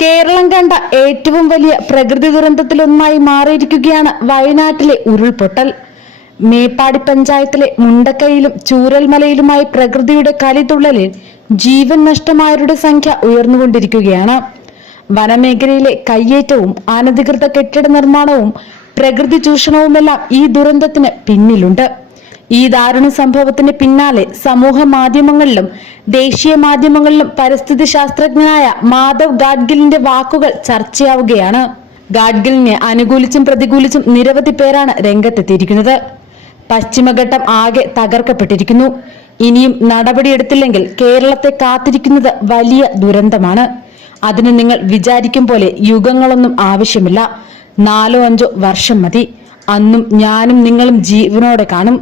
കേരളം കണ്ട ഏറ്റവും വലിയ പ്രകൃതി ദുരന്തത്തിലൊന്നായി മാറിയിരിക്കുകയാണ് വയനാട്ടിലെ ഉരുൾപൊട്ടൽ. മേപ്പാടി പഞ്ചായത്തിലെ മുണ്ടക്കയിലും ചൂരൽമലയിലുമായി പ്രകൃതിയുടെ കലിതുള്ളലിൽ ജീവൻ നഷ്ടമായവരുടെ സംഖ്യ ഉയർന്നുകൊണ്ടിരിക്കുകയാണ്. വനമേഖലയിലെ കയ്യേറ്റവും അനധികൃത കെട്ടിട നിർമ്മാണവും പ്രകൃതി ചൂഷണവുമെല്ലാം ഈ ദുരന്തത്തിന് പിന്നിലുണ്ട്. ഈ ദാരുണ സംഭവത്തിന് പിന്നാലെ സമൂഹ മാധ്യമങ്ങളിലും ദേശീയ മാധ്യമങ്ങളിലും പരിസ്ഥിതി ശാസ്ത്രജ്ഞനായ മാധവ് ഗാഡ്ഗിലിന്റെ വാക്കുകൾ ചർച്ചയാവുകയാണ്. ഗാഡ്ഗിലിനെ അനുകൂലിച്ചും പ്രതികൂലിച്ചും നിരവധി പേരാണ് രംഗത്തെത്തിയിരിക്കുന്നത്. പശ്ചിമഘട്ടം ആകെ തകർക്കപ്പെട്ടിരിക്കുന്നു. ഇനിയും നടപടിയെടുത്തില്ലെങ്കിൽ കേരളത്തെ കാത്തിരിക്കുന്നത് വലിയ ദുരന്തമാണ്. അതിന് നിങ്ങൾ വിചാരിക്കും പോലെ യുഗങ്ങളൊന്നും ആവശ്യമില്ല. 4-5 വർഷം മതി. അന്നും ഞാനും നിങ്ങളും ജീവനോടെ കാണും.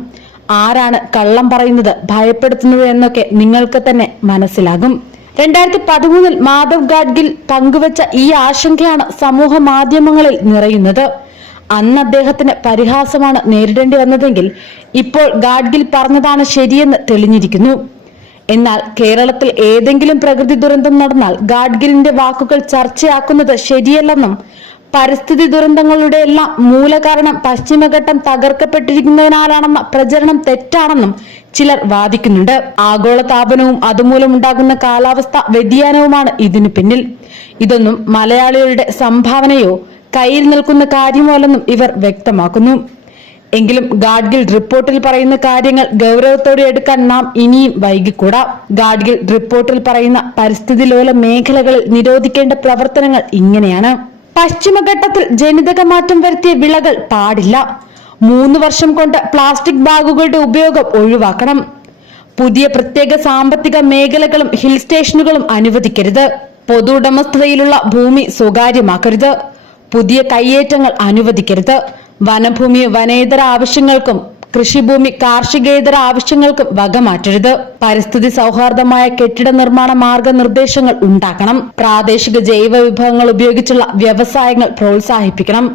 ആരാണ് കള്ളം പറയുന്നത്, ഭയപ്പെടുത്തുന്നത് എന്നൊക്കെ നിങ്ങൾക്ക് തന്നെ മനസ്സിലാകും. 2013 മാധവ് ഗാഡ്ഗിൽ പങ്കുവച്ച ഈ ആശങ്കയാണ് സമൂഹ മാധ്യമങ്ങളിൽ നിറയുന്നത്. അന്ന് അദ്ദേഹത്തിന് പരിഹാസമാണ് നേരിടേണ്ടി വന്നതെങ്കിൽ ഇപ്പോൾ ഗാഡ്ഗിൽ പറഞ്ഞതാണ് ശരിയെന്ന് തെളിഞ്ഞിരിക്കുന്നു. എന്നാൽ കേരളത്തിൽ ഏതെങ്കിലും പ്രകൃതി ദുരന്തം നടന്നാൽ ഗാഡ്ഗിലിന്റെ വാക്കുകൾ ചർച്ചയാക്കുന്നത് ശരിയല്ലെന്നും പരിസ്ഥിതി ദുരന്തങ്ങളുടെ എല്ലാം മൂലകാരണം പശ്ചിമഘട്ടം തകർക്കപ്പെട്ടിരിക്കുന്നതിനാലാണെന്ന പ്രചരണം തെറ്റാണെന്നും ചിലർ വാദിക്കുന്നുണ്ട്. ആഗോളതാപനവും അതുമൂലമുണ്ടാകുന്ന കാലാവസ്ഥ വ്യതിയാനവുമാണ് ഇതിനു പിന്നിൽ. ഇതൊന്നും മലയാളികളുടെ സംഭാവനയോ കയ്യിൽ നിൽക്കുന്ന കാര്യമോ അല്ലെന്നും ഇവർ വ്യക്തമാക്കുന്നു. എങ്കിലും ഗാഡ്ഗിൽ റിപ്പോർട്ടിൽ പറയുന്ന കാര്യങ്ങൾ ഗൗരവത്തോടെ എടുക്കാൻ നാം ഇനിയും വൈകിക്കൂടാ. ഗാഡ്ഗിൽ റിപ്പോർട്ടിൽ പറയുന്ന പരിസ്ഥിതി ലോല മേഖലകളിൽ നിരോധിക്കേണ്ട പ്രവർത്തനങ്ങൾ ഇങ്ങനെയാണ്. പശ്ചിമഘട്ടത്തിൽ ജനിതക മാറ്റം വരുത്തിയ വിളകൾ പാടില്ല. 3 വർഷം കൊണ്ട് പ്ലാസ്റ്റിക് ബാഗുകളുടെ ഉപയോഗം ഒഴിവാക്കണം. പുതിയ പ്രത്യേക സാമ്പത്തിക മേഖലകളും ഹിൽ സ്റ്റേഷനുകളും അനുവദിക്കരുത്. പൊതു ഉടമസ്ഥതയിലുള്ള ഭൂമി സ്വകാര്യമാക്കരുത്. പുതിയ കയ്യേറ്റങ്ങൾ അനുവദിക്കരുത്. വനഭൂമി വനേതര ആവശ്യങ്ങൾക്കും കൃഷിഭൂമി കാർഷികേതര ആവശ്യങ്ങൾക്കും വകമാറ്റരുത്. പരിസ്ഥിതി സൗഹാർദ്ദമായ കെട്ടിട നിർമ്മാണ മാർഗനിർദ്ദേശങ്ങൾ ഉണ്ടാക്കണം. പ്രാദേശിക ജൈവ വിഭവങ്ങൾ ഉപയോഗിച്ചുള്ള വ്യവസായങ്ങൾ പ്രോത്സാഹിപ്പിക്കണം.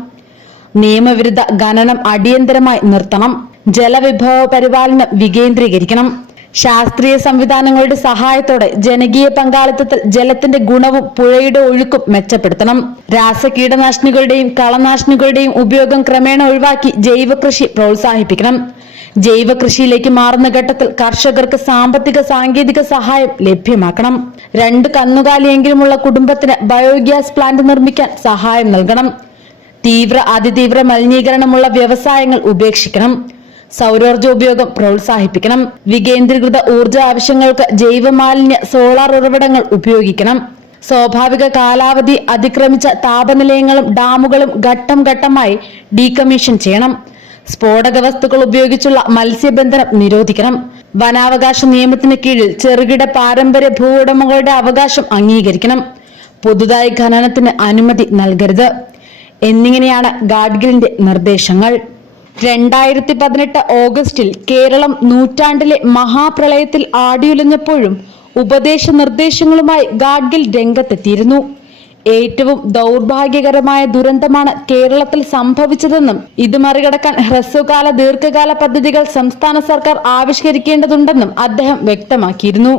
നിയമവിരുദ്ധ ഖനനം അടിയന്തരമായി നിർത്തണം. ജലവിഭവ പരിപാലനം വികേന്ദ്രീകരിക്കണം. ശാസ്ത്രീയ സംവിധാനങ്ങളുടെ സഹായത്തോടെ ജനകീയ പങ്കാളിത്തത്തിൽ ജലത്തിന്റെ ഗുണവും പുഴയുടെ ഒഴുക്കും മെച്ചപ്പെടുത്തണം. രാസ കീടനാശിനികളുടെയും കളനാശിനികളുടെയും ഉപയോഗം ക്രമേണ ഒഴിവാക്കി ജൈവ കൃഷി പ്രോത്സാഹിപ്പിക്കണം. ജൈവ കൃഷിയിലേക്ക് മാറുന്ന ഘട്ടത്തിൽ കർഷകർക്ക് സാമ്പത്തിക സാങ്കേതിക സഹായം ലഭ്യമാക്കണം. 2 കന്നുകാലിയെങ്കിലുമുള്ള കുടുംബത്തിന് ബയോഗ്യാസ് പ്ലാന്റ് നിർമ്മിക്കാൻ സഹായം നൽകണം. തീവ്ര അതിതീവ്ര മലിനീകരണമുള്ള വ്യവസായങ്ങൾ ഉപേക്ഷിക്കണം. സൗരോർജ ഉപയോഗം പ്രോത്സാഹിപ്പിക്കണം. വികേന്ദ്രീകൃത ഊർജ ആവശ്യങ്ങൾക്ക് ജൈവമാലിന്യ സോളാർ ഉറവിടങ്ങൾ ഉപയോഗിക്കണം. സ്വാഭാവിക കാലാവധി അതിക്രമിച്ച താപനിലയങ്ങളും ഡാമുകളും ഘട്ടം ഘട്ടമായി ഡീകമ്മീഷൻ ചെയ്യണം. സ്ഫോടക വസ്തുക്കൾ ഉപയോഗിച്ചുള്ള മത്സ്യബന്ധനം നിരോധിക്കണം. വനാവകാശ നിയമത്തിന് കീഴിൽ ചെറുകിട പാരമ്പര്യ ഭൂ ഉടമകളുടെ അവകാശം അംഗീകരിക്കണം. പുതുതായി ഖനനത്തിന് അനുമതി നൽകരുത് എന്നിങ്ങനെയാണ് ഗാഡ്ഗിലിന്റെ നിർദ്ദേശങ്ങൾ. 2018 ഓഗസ്റ്റിൽ കേരളം നൂറ്റാണ്ടിലെ മഹാപ്രളയത്തിൽ ആടിയുലഞ്ഞപ്പോഴും ഉപദേശ നിർദ്ദേശങ്ങളുമായി ഗാഡ്ഗിൽ രംഗത്തെത്തിയിരുന്നു. ഏറ്റവും ദൗർഭാഗ്യകരമായ ദുരന്തമാണ് കേരളത്തിൽ സംഭവിച്ചതെന്നും ഇത് മറികടക്കാൻ ഹ്രസ്വകാല ദീർഘകാല പദ്ധതികൾ സംസ്ഥാന സർക്കാർ ആവിഷ്കരിക്കേണ്ടതുണ്ടെന്നും അദ്ദേഹം വ്യക്തമാക്കിയിരുന്നു.